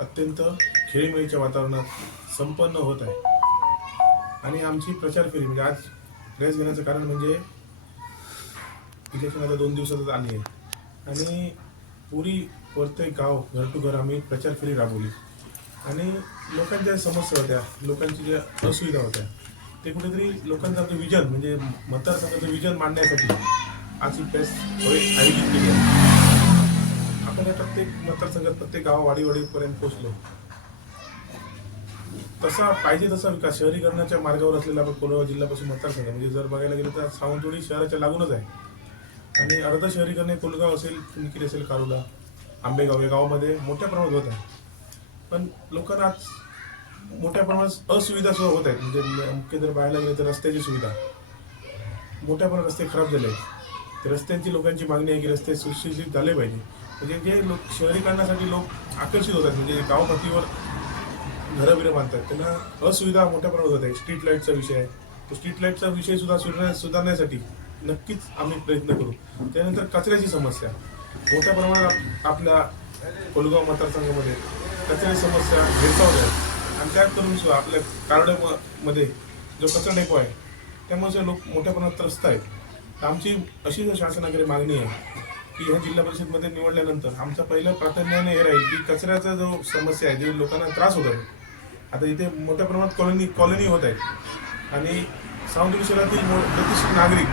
अत्यंत खेळीमेळीच्या वातावरणात संपन्न होत आहे. आणि आमची प्रचार फेरी म्हणजे आज प्रेस घेण्याचं कारण म्हणजे इलेक्शन आता दोन दिवसातच आली आहे. आणि पुरी प्रत्येक गाव घर टू घर आम्ही प्रचार फेरी राबवली. आणि लोकांच्या समस्या होत्या लोकांची ज्या असुविधा होत्या ते कुठेतरी लोकांचं आपलं विजन म्हणजे मतदारसंघाचं विजन मांडण्यासाठी आज ही प्रेस आयोजित केली आहे. आम्ही प्रत्येक मतदारसंघात प्रत्येक गावावाडीवाडीपर्यंत पोहोचलो. तसा पाहिजे तसा विकास शहरीकरणाच्या मार्गावर असलेला आपण कोल्हापूर जिल्ह्यापासून मतदारसंघ म्हणजे जर बघायला गेलं तर सावंतवाडी शहराच्या लागूनच आहे. आणि अर्ध शहरीकरण हे कोलगाव असेल निखिल असेल कारुला आंबेगाव या गावामध्ये मोठ्या प्रमाणात होत आहे. पण लोकांना आज मोठ्या प्रमाणात असुविधा सुद्धा होत आहेत. म्हणजे मुख्य जर पाहायला गेलं तर रस्त्याची सुविधा. मोठ्या प्रमाणात रस्ते खराब झाले आहेत. रस्त्यांची लोकांची मागणी आहे की रस्ते सुशिक्षित झाले पाहिजे. म्हणजे जे लोक शहरीकरणासाठी लोक आकर्षित होतात म्हणजे गावपातळीवर घरं बिरं बांधतात त्यांना असुविधा मोठ्या प्रमाणात होत आहे स्ट्रीट लाईटचा विषय आहे. तो स्ट्रीट लाईटचा विषय सुद्धा सुधारण्या सुधारण्यासाठी नक्कीच आम्ही प्रयत्न करू. त्यानंतर कचऱ्याची समस्या. मोठ्या प्रमाणात आपल्या कोलगाव मतदारसंघामध्ये कचऱ्याची समस्या भेडसावत आहे. आणि त्यात करून सुद्धा आपल्या कारड्यामध्ये जो कचरा डेपो आहे त्यामुळे जे लोक मोठ्या प्रमाणात त्रस्त आहेत. तर आमची अशी जर शासनाकडे मागणी आहे की ह्या जिल्हा परिषदमध्ये निवडल्यानंतर आमचं पहिलं प्राधान्याने हे राहील की कचऱ्याचा जो समस्या आहे जे लोकांना त्रास होत आहे आता इथे मोठ्या प्रमाणात कॉलनी कॉलनी होत आहेत. आणि सावंतवाडी शहरातील प्रतिष्ठित नागरिक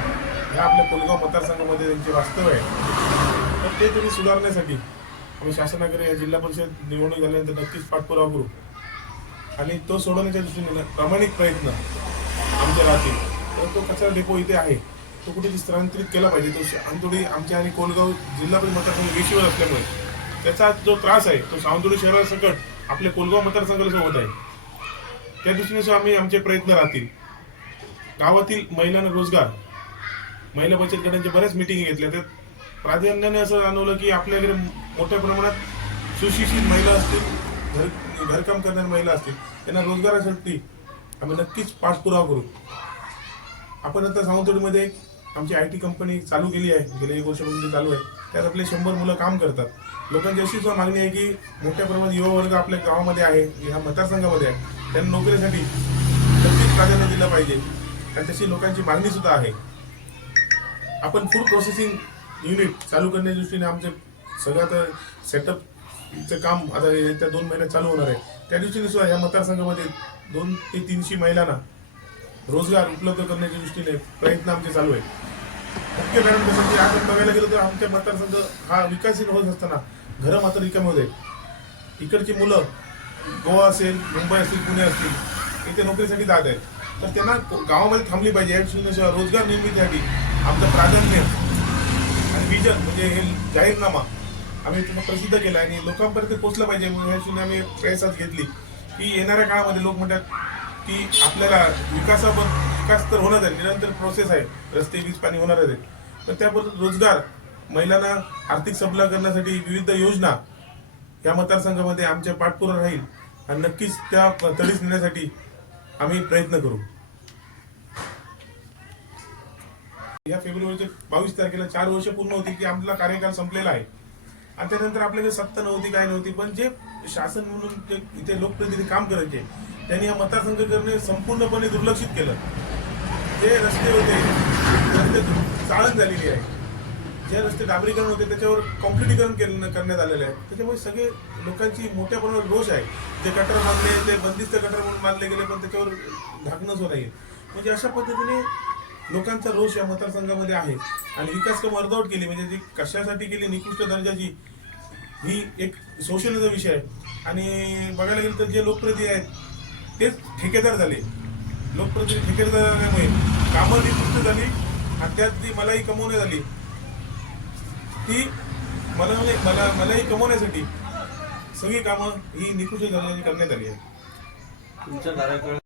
ह्या आपल्या कोलगाव मतदारसंघामध्ये त्यांचे वास्तव आहे. तर ते तुम्ही सुधारण्यासाठी आम्ही शासनाकडे या जिल्हा परिषद निवडणूक झाल्यानंतर नक्कीच पाठपुरावा करू. आणि तो सोडवण्याच्या दृष्टीने प्रामाणिक प्रयत्न आमच्या राहतील. तर तो कचरा डेपो इथे आहे. तो कुठे स्थलांतरित केला पाहिजे तो आंतोडी आमच्या आणि कोलगाव जिल्हा परिषद मतदारसंघ वेशीवर असल्यामुळे त्याचा जो त्रास आहे तो सावंतवाडी शहरासकट आपल्या कोलगाव मतदारसंघाला होत आहे. त्या दृष्टीने आम्ही आमचे प्रयत्न राहतील. गावातील महिलांना रोजगार महिला बचत गटांच्या बऱ्याच मिटिंग घेतल्या त्यात प्राधान्याने असं जाणवलं की आपल्याकडे मोठ्या प्रमाणात सुशिक्षित महिला असतील घर घरकाम करणाऱ्या महिला असतील त्यांना रोजगारासाठी आम्ही नक्कीच पाठपुरावा करू. आपण आता सावंतवाडीमध्ये आमची आय टी कंपनी चालू केली आहे गेल्या एक वर्षापासून चालू आहे. त्यात आपले शंभर मुलं काम करतात. लोकांची अशी सुद्धा मागणी आहे की मोठ्या प्रमाणात युवा वर्ग आपल्या गावामध्ये आहे ह्या मतदारसंघामध्ये आहे. त्यांना नोकरीसाठी नक्कीच प्राधान्य दिलं पाहिजे. आणि तशी लोकांची मागणी सुद्धा आहे. आपण फूड प्रोसेसिंग युनिट चालू करण्याच्या दृष्टीने आमचे सगळं आता सेटअपचं काम आता येत्या दोन महिन्यात चालू होणार आहे. त्या दृष्टीने सुद्धा ह्या मतदारसंघामध्ये दोन ते तीनशे महिलांना रोजगार उपलब्ध करण्याच्या दृष्टीने प्रयत्न आमचे चालू आहेत. मुख्य कारण कसं की आपण बघायला गेलो तर आमच्या मतदारसंघ हा विकसित होत असताना घरं मात्र रिकामी होत. इकडची मुलं गोवा असेल मुंबई असेल पुणे असतील इथे नोकरीसाठी जात आहेत. तर त्यांना गावामध्ये थांबली पाहिजे. या दृष्टीने रोजगार निर्मितीसाठी आमचं प्राधान्य आणि विजन म्हणजे हे जाहीरनामा आम्ही प्रसिद्ध केला आणि लोकांपर्यंत पोहोचलं पाहिजे म्हणून या दृष्टीने आम्ही प्रयासात घेतली. की येणाऱ्या काळामध्ये लोक म्हणतात की आपल्याला विकासाबद्दल विकास तर होणार आहे निरंतर प्रोसेस आहे. रस्ते वीज पाणी होणार आहे तर त्याबद्दल रोजगार महिलांना आर्थिक सबला करण्यासाठी विविध योजना या मतदारसंघामध्ये आमच्या पाठपुरा राहील. आणि नक्कीच त्या तडीस नेण्यासाठी आम्ही प्रयत्न करू. या फेब्रुवारीच्या बावीस तारखेला चार वर्ष पूर्ण होती की आपला कार्यकाल संपलेला आहे. आणि त्यानंतर आपल्याकडे सत्ता नव्हती काय नव्हती पण जे शासन म्हणून जे इथे लोकप्रतिनिधी काम करायचे त्यांनी हा मतदारसंघाकडे संपूर्णपणे दुर्लक्षित केलं. जे रस्ते होते रस्ते चाळण झालेली आहे. जे रस्ते डांबरीकरण होते त्याच्यावर कॉन्क्रिटीकरण केलं करण्यात आलेलं आहे. त्याच्यामुळे सगळे लोकांची मोठ्या प्रमाणात रोष आहे. जे गटर मानले ते बंदिस्त गटर म्हणून मानले गेले पण त्याच्यावर झाकणंच होत नाही म्हणजे अशा पद्धतीने लोकांचा रोष या मतदारसंघामध्ये आहे. आणि विकास कामं अर्धवट केली. म्हणजे ती कशासाठी केली निकृष्ट दर्जाची ही एक शोषणाचा विषय आहे. आणि बघायला गेलं तर जे लोकप्रतिनिधी आहेत तेच ठेकेदार झाले. लोकप्रतिनिधी ठेकेदार झाल्यामुळे कामं निकृष्ट झाली आणि त्यात जी मलाही कमवण्यात आली ती मला म्हणजे मला मलाही कमवण्यासाठी सगळी कामं ही निकृष्ट दर्जाची करण्यात आली आहे तुमच्या कार्यकाळ